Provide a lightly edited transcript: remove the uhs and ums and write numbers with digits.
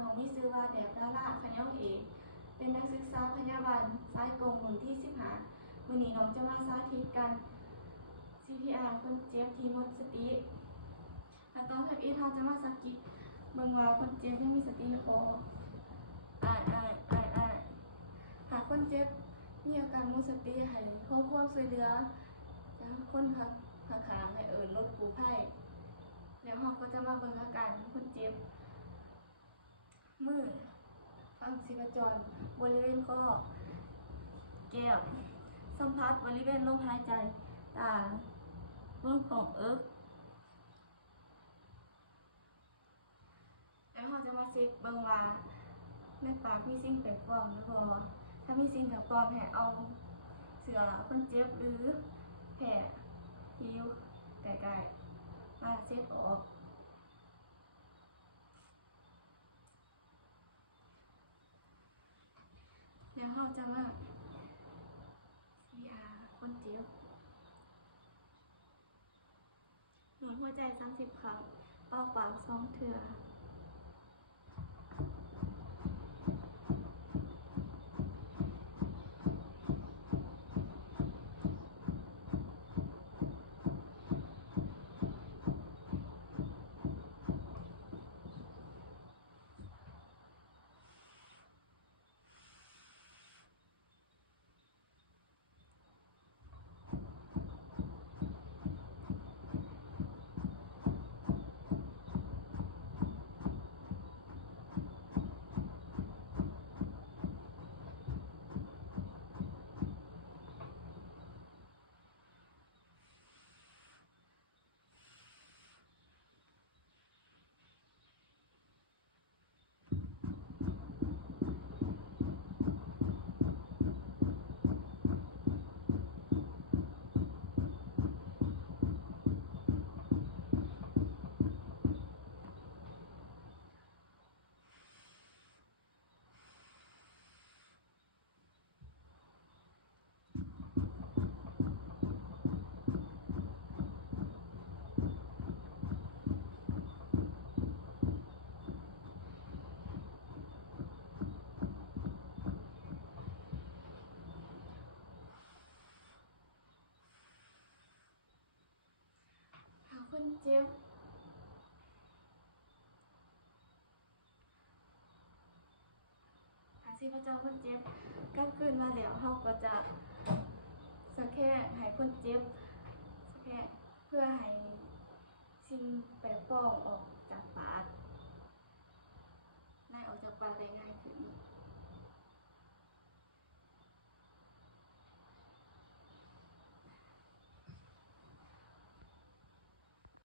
น้องมีชื่อว่าแดบดาราขะยองเอกเป็นนักศึกษาพยาบาลสายกงรุ่นที่15มื้อนี้น้องจะมาสาธิตการ CPR คนเจ็บที่หมดสติขั้นตอนที่1เราจะมาสะกิดเบิ่งว่าคนเจ็บยังมีสติบ่หากคนเจ็บมีอาการหมดสติให้ขอความช่วยเหลือจากคนข้างๆให้เอิ้นรถกู้ภัยแล้วเราก็จะมาเบิ่งอาการคนเจ็บมือฟังชีพจรบริเวณคอแก้มสัมผัสบริเวณลมหายใจตาเบิ่งของแล้วเราจะมาเช็คเบิ่งว่าในปากมีสิ่งแปลกปลอมหรือบ่ถ้ามีสิ่งแปลกปลอมให้เอาเสื้อคนเจ็บหรือแผลที่อยู่ใกล้ๆมาเช็ดออกแล้วเราจะมา CPR คนเจ็บหมุนหัวใจ30 ครั้งเป่าปาก2 เทื่อคนเจ็บชีพจรคนเจ็บกลับคืนมาแล้วเราก็จะสแกนให้คนเจ็บสแกนเพื่อให้สิ่งแปลกปลอมออกจากปากได้ออกจากปากได้ง่าย